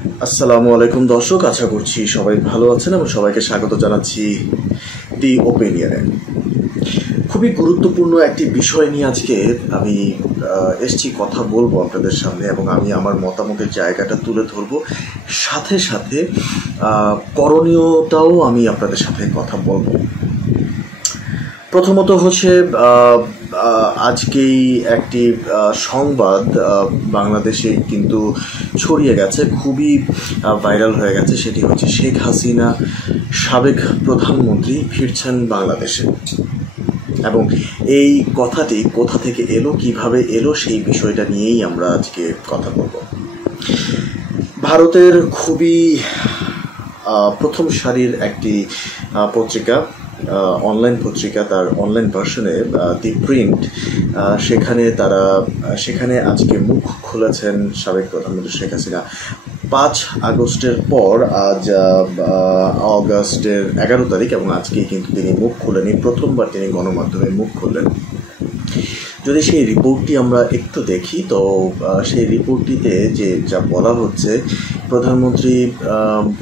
আসসালামু আলাইকুম দর্শক, আশা করছি সবাই ভালো আছেন এবং সবাইকে স্বাগত জানাচ্ছি দি ওপিনিয়নে। খুবই গুরুত্বপূর্ণ একটি বিষয় নিয়ে আজকে আমি এসছি কথা বলবো আপনাদের সামনে, এবং আমি আমার মতামতের জায়গাটা তুলে ধরবো, সাথে সাথে করণীয়টাও আমি আপনাদের সাথে কথা বলবো। প্রথমত হচ্ছে আজকেই একটি সংবাদ বাংলাদেশে কিন্তু ছড়িয়ে গেছে, খুবই ভাইরাল হয়ে গেছে। সেটি হচ্ছে শেখ হাসিনা সাবেক প্রধানমন্ত্রী ফিরছেন বাংলাদেশে, এবং এই কথাটি কোথা থেকে এলো, কিভাবে এলো, সেই বিষয়টা নিয়েই আমরা আজকে কথা বলবো। ভারতের খুবই প্রথম সারির একটি পত্রিকা, অনলাইন পত্রিকা, তার অনলাইন ভার্সনে দি প্রিন্ট, সেখানে আজকে মুখ খুলেছেন সাবেক প্রধানমন্ত্রী শেখ হাসিনা। 5 আগস্টের পর আজ অগাস্টের 11 তারিখ, এবং আজকেই কিন্তু তিনি মুখ খুলেনি, প্রথমবার তিনি গণমাধ্যমে মুখ খুললেন। যদি সেই রিপোর্টটি আমরা একটু দেখি, তো সেই রিপোর্টটিতে যা বলা হচ্ছে, প্রধানমন্ত্রী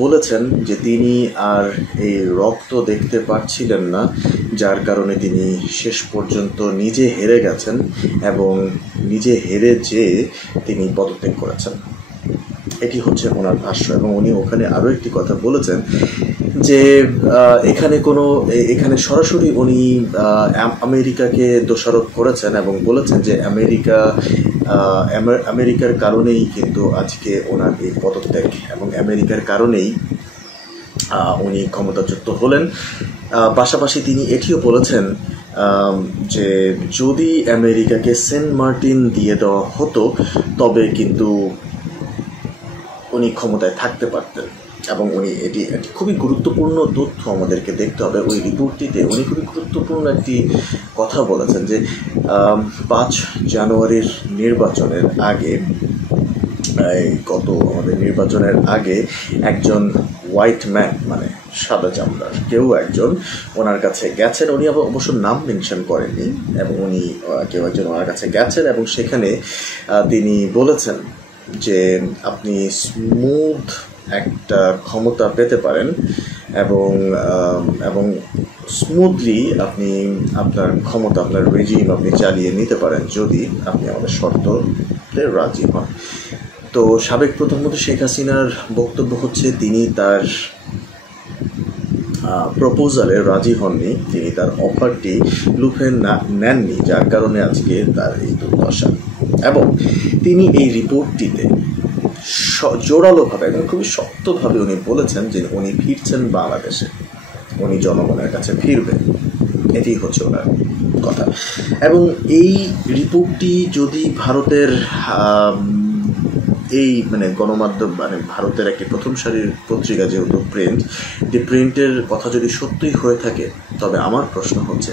বলেছেন যে তিনি আর এই রক্ত দেখতে পাচ্ছিলেন না, যার কারণে তিনি শেষ পর্যন্ত নিজে হেরে গেছেন, এবং নিজে হেরে যেয়ে তিনি পদত্যাগ করেছেন। এটি হচ্ছে ওনার ভাষ্য। এবং উনি ওখানে আরও একটি কথা বলেছেন যে এখানে সরাসরি উনি আমেরিকাকে দোষারোপ করেছেন, এবং বলেছেন যে আমেরিকার কারণেই কিন্তু আজকে ওনার এই পদত্যাগ, এবং আমেরিকার কারণেই উনি ক্ষমতাচ্যুত হলেন। পাশাপাশি তিনি এটিও বলেছেন যে যদি আমেরিকাকে সেন্ট মার্টিন দিয়ে দেওয়া হতো, তবে কিন্তু উনি ক্ষমতায় থাকতে পারতেন। এবং উনি এটি খুবই গুরুত্বপূর্ণ তথ্য আমাদেরকে দেখতে হবে। ওই রিপোর্টটিতে উনি খুবই গুরুত্বপূর্ণ একটি কথা বলেছেন যে 5 জানুয়ারির নির্বাচনের আগে, আমাদের নির্বাচনের আগে একজন হোয়াইট ম্যান, মানে সাদা চামড়ার কেউ একজন ওনার কাছে গেছেন। উনি অবশ্য নাম মেনশন করেননি, এবং উনি কেউ একজন ওনার কাছে গেছেন, এবং সেখানে তিনি বলেছেন যে আপনি স্মুথ একটা ক্ষমতা পেতে পারেন, এবং স্মুথলি আপনি আপনার ক্ষমতা, আপনার রেজিম আপনি চালিয়ে নিতে পারেন, যদি আপনি আমাদের শর্ততে রাজি হন। তো সাবেক প্রধানমন্ত্রী শেখ হাসিনার বক্তব্য হচ্ছে তিনি তার প্রপোজালে রাজি হননি, তিনি তার অফারটি লুফে নেননি, যার কারণে আজকে তার এই দুর্দশা। এবং তিনি এই রিপোর্টটিতে জোরালোভাবে এবং খুবই শক্তভাবে উনি বলেছেন যে উনি ফিরছেন বাংলাদেশে, উনি জনগণের কাছে ফিরবেন। এটি হচ্ছে ওনার কথা। এবং এই রিপোর্টটি যদি ভারতের গণমাধ্যম, ভারতের একটি প্রথম সারির পত্রিকা, যেহেতু প্রিন্টের কথা যদি সত্যিই হয়ে থাকে, তবে আমার প্রশ্ন হচ্ছে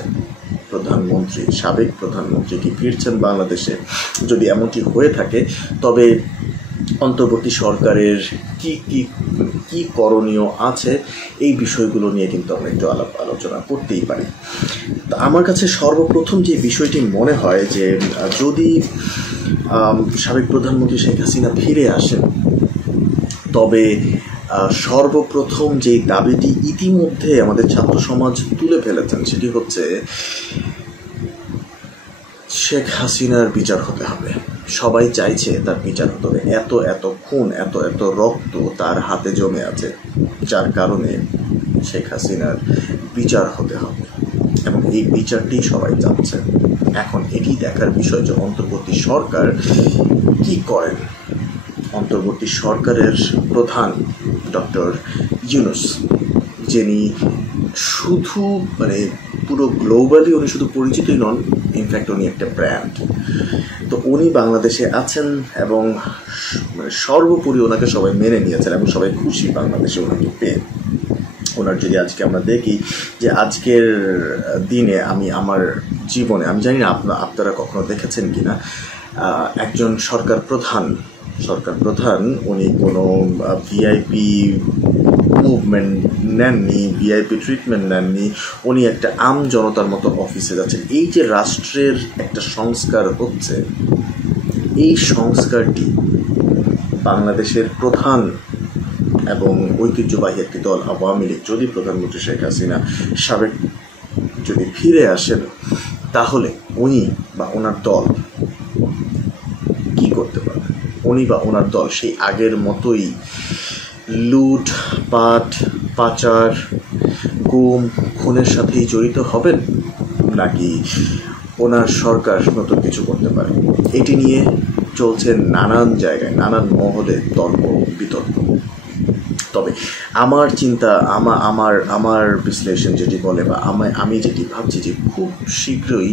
সাবেক প্রধানমন্ত্রী কি ফিরছেন বাংলাদেশে? যদি এমনটি হয়ে থাকে, তবে অন্তর্বর্তী সরকারের কি করণীয় আছে, এই বিষয়গুলো নিয়ে কিন্তু আমরা একটু আলোচনা করতেই পারি। তা আমার কাছে সর্বপ্রথম যে বিষয়টি মনে হয় যে যদি সাবেক প্রধানমন্ত্রী শেখ হাসিনা ফিরে আসেন, তবে সর্বপ্রথম যে দাবিটি ইতিমধ্যে আমাদের ছাত্র সমাজ তুলে ফেলেছেন, সেটি হচ্ছে শেখ হাসিনার বিচার হতে হবে। সবাই চাইছে তার বিচার হতে হবে। এত খুন, এত রক্ত তার হাতে জমে আছে, যার কারণে শেখ হাসিনার বিচার হতে হবে, এবং এই বিচারটি সবাই চাচ্ছে। এখন এটি দেখার বিষয় যে অন্তর্বর্তী সরকার কি করেন। অন্তর্বর্তী সরকারের প্রধান ডক্টর ইউনূস, যিনি শুধু পুরো গ্লোবালি উনি শুধু পরিচিতই নন, ইনফ্যাক্ট উনি একটা ব্র্যান্ড। তো উনি বাংলাদেশে আছেন, এবং সর্বোপরি ওনাকে সবাই মেনে নিয়েছেন, এবং সবাই খুশি বাংলাদেশে ওনাকে পেয়ে। ওনার যদি আজকে আমরা দেখি যে আজকের দিনে আমার জীবনে, আমি জানি না আপনারা কখনো দেখেছেন কিনা, একজন সরকার প্রধান উনি কোনো ভিআইপি মুভমেন্ট নেননি, ভিআইপি ট্রিটমেন্ট নেননি, উনি একটা আম জনতার মতো অফিসে যাচ্ছেন। এই যে রাষ্ট্রের একটা সংস্কার হচ্ছে, এই সংস্কারটি বাংলাদেশের প্রধান এবং ঐতিহ্যবাহী একটি দল আওয়ামী লীগ যদি প্রধানমন্ত্রী শেখ হাসিনা সাবেক যদি ফিরে আসেন, তাহলে উনি বা ওনার দল কি করতে পারবে? উনি বা ওনার দল সেই আগের মতোই লুট পাট পাচার গুম খুনের সাথেই জড়িত হবেন, নাকি ওনার সরকার নতুন কিছু করতে পারে? এটি নিয়ে চলছে নানান জায়গায় নানান মহলে তর্ক বিতর্ক। তবে আমার চিন্তা আমার বিশ্লেষণ যেটি বলে বা আমি যেটি ভাবছি যে খুব শীঘ্রই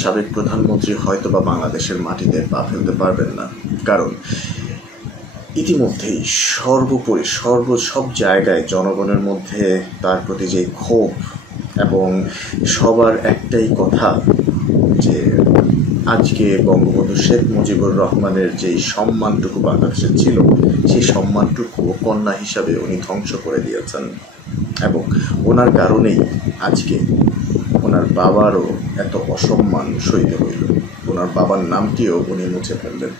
সাবেক প্রধানমন্ত্রী হয়তো বা বাংলাদেশের মাটিতে পা ফেলতে পারবেন না। কারণ ইতিমধ্যেই সর্বোপরি সব জায়গায় জনগণের মধ্যে তার প্রতি যে ক্ষোভ এবং সবার একটাই কথা যে আজকে বঙ্গবন্ধু শেখ মুজিবুর রহমানের যেই সম্মানটুকু বাংলাদেশের ছিল, সেই সম্মানটুকু কন্যা হিসাবে উনি ধ্বংস করে দিয়েছেন। এবং ওনার কারণেই আজকে ওনার বাবারও এত অসম্মান সইতে হইল। ওনার বাবার নামটিও উনি মুছে ফেললেন।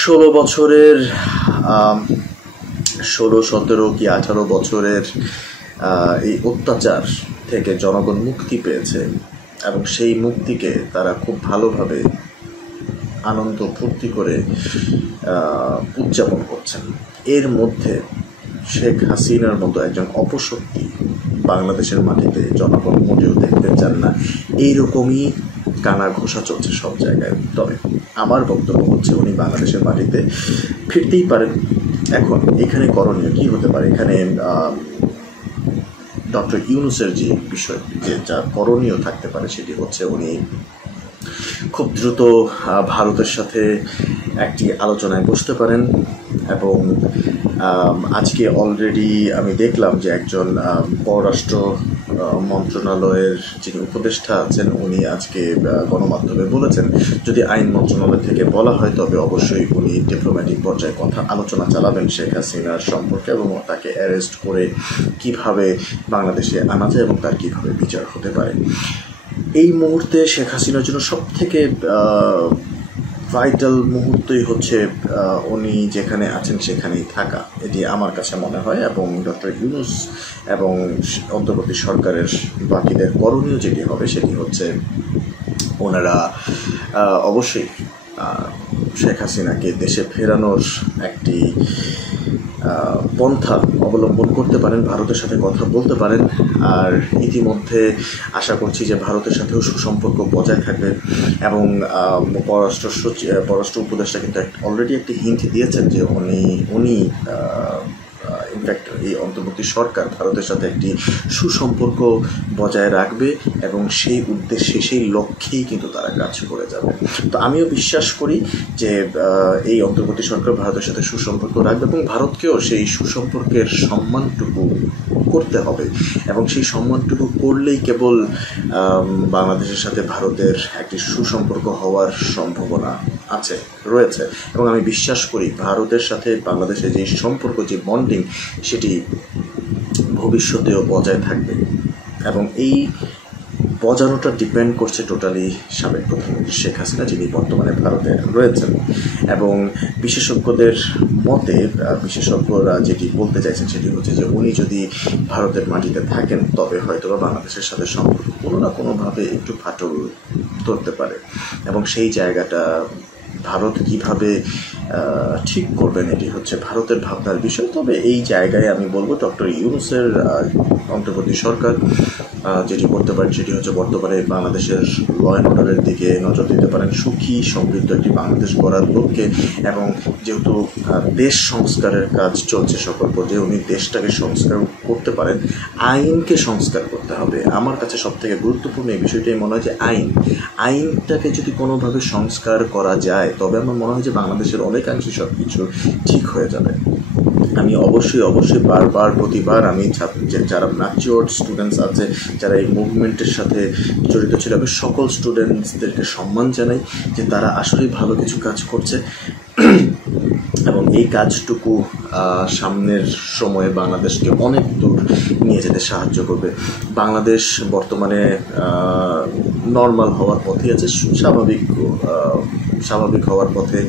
16 বছরের 16-17 কি 18 বছরের এই অত্যাচার থেকে জনগণ মুক্তি পেয়েছে এবং সেই মুক্তিকে তারা খুব ভালোভাবে আনন্দ ফুর্তি করে উদযাপন করছেন। এর মধ্যে শেখ হাসিনার মতো একজন অপশক্তি বাংলাদেশের মাটিতে জনগণ মোটেও দেখতে চান না। এইরকমই কানা ঘোষা চলছে সব জায়গায়। তবে আমার বক্তব্য হচ্ছে উনি বাংলাদেশের মাটিতে ফিরতেই পারেন। এখন এখানে করণীয় কি হতে পারে? এখানে ডক্টর ইউনূসের যে বিষয় যে যা করণীয় থাকতে পারে সেটি হচ্ছে উনি খুব দ্রুত ভারতের সাথে একটি আলোচনায় বসতে পারেন। এবং আজকে অলরেডি আমি দেখলাম যে একজন পররাষ্ট্র মন্ত্রণালয়ের যিনি উপদেষ্টা আছেন উনি আজকে গণমাধ্যমে বলেছেন যদি আইন মন্ত্রণালয় থেকে বলা হয় তবে অবশ্যই উনি ডিপ্লোম্যাটিক পর্যায়ে আলোচনা চালাবেন শেখ হাসিনার সম্পর্কে এবং তাকে অ্যারেস্ট করে কিভাবে বাংলাদেশে আনা যায় এবং তার কিভাবে বিচার হতে পারে। এই মুহূর্তে শেখ হাসিনার জন্য সব থেকে ভাইটাল মুহূর্তই হচ্ছে উনি যেখানে আছেন সেখানেই থাকা, এটি আমার কাছে মনে হয়। এবং ডক্টর ইউনূস এবং অন্তর্বর্তী সরকারের বাকিদের করণীয় যেটি হবে সেটি হচ্ছে ওনারা অবশ্যই শেখ হাসিনাকে দেশে ফেরানোর একটি পন্থা অবলম্বন করতে পারেন, ভারতের সাথে কথা বলতে পারেন। আর ইতিমধ্যে আশা করছি যে ভারতের সাথেও সুসম্পর্ক বজায় থাকবে। এবং পররাষ্ট্র উপদেষ্টা কিন্তু অলরেডি একটি হিন্ট দিয়েছেন যে উনি ইনফ্যাক্ট এই অন্তর্বর্তী সরকার ভারতের সাথে একটি সুসম্পর্ক বজায় রাখবে এবং সেই উদ্দেশ্যে সেই লক্ষ্যেই কিন্তু তারা কাজ করে যাবে। তো আমিও বিশ্বাস করি যে এই অন্তর্বর্তী সরকার ভারতের সাথে সুসম্পর্ক রাখবে এবং ভারতকেও সেই সুসম্পর্কের সম্মানটুকু করতে হবে। এবং সেই সম্মানটুকু করলেই কেবল বাংলাদেশের সাথে ভারতের একটি সুসম্পর্ক হওয়ার সম্ভাবনা রয়েছে। এবং আমি বিশ্বাস করি ভারতের সাথে বাংলাদেশের যে সম্পর্ক, যে বন্ডিং, সেটি ভবিষ্যতেও বজায় থাকবে। এবং এই বজানোটা ডিপেন্ড করছে টোটালি সাবেক প্রধানমন্ত্রী শেখ হাসিনা, যিনি বর্তমানে ভারতে রয়েছেন। এবং বিশেষজ্ঞদের মতে বিশেষজ্ঞরা যেটি বলতে চাইছেন সেটি হচ্ছে যে উনি যদি ভারতের মাটিতে থাকেন তবে হয়তো বাংলাদেশের সাথে সম্পর্ক কোনো না কোনোভাবে একটু ফাটল ধরতে পারে। এবং সেই জায়গাটা ভারত কিভাবে ঠিক করবেন এটি হচ্ছে ভারতের ভাবনার বিষয়। তবে এই জায়গায় আমি বলবো ডক্টর ইউনূসের অন্তর্বর্তী সরকার যেটি করতে পারে সেটি হচ্ছে বর্তমানে বাংলাদেশের ল অ্যান্ড অর্ডারের দিকে নজর দিতে পারেন, সুখী সমৃদ্ধ একটি বাংলাদেশ গড়ার লক্ষ্যে। এবং যেহেতু দেশ সংস্কারের কাজ চলছে সকল পর্যায়ে, উনি দেশটাকে সংস্কার করতে পারেন। আইনকে সংস্কার করতে হবে। আমার কাছে সবথেকে গুরুত্বপূর্ণ এই বিষয়টাই মনে হয় যে আইনটাকে যদি কোনোভাবে সংস্কার করা যায় তবে আমার মনে হয় যে বাংলাদেশের অনেকাংশে সব কিছু ঠিক হয়ে যাবে। আমি অবশ্যই প্রতিবার আমি যারা ম্যাচিওর স্টুডেন্টস আছে, যারা এই মুভমেন্টের সাথে জড়িত ছিল, আমি সকল স্টুডেন্টসদেরকে সম্মান জানাই যে তারা আসলেই ভালো কিছু কাজ করছে এবং এই কাজটুকু সামনের সময়ে বাংলাদেশকে অনেক দূর নিয়ে যেতে সাহায্য করবে। বাংলাদেশ বর্তমানে নর্মাল হওয়ার পথে আছে, স্বাভাবিক স্বাভাবিক হওয়ার পথে।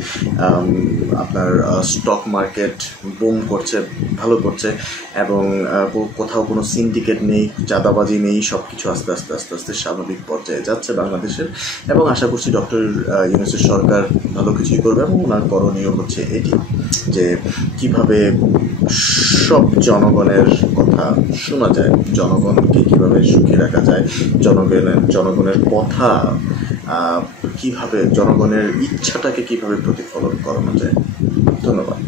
আপনার স্টক মার্কেট বুম করছে, ভালো করছে, এবং কোথাও কোনো সিন্ডিকেট নেই, চাঁদাবাজি নেই, সব কিছু আস্তে আস্তে আস্তে আস্তে স্বাভাবিক পর্যায়ে যাচ্ছে বাংলাদেশের। এবং আশা করছি ডক্টর ইউনূসের সরকার ভালো কিছুই করবে, এবং ওনার করণীয় হচ্ছে এটি যে কিভাবে সব জনগণের কথা শোনা যায়, জনগণকে কিভাবে সুখী রাখা যায়, জনগণের কথা কিভাবে, জনগণের ইচ্ছাটাকে কিভাবে প্রতিফলন করানো যায়। ধন্যবাদ।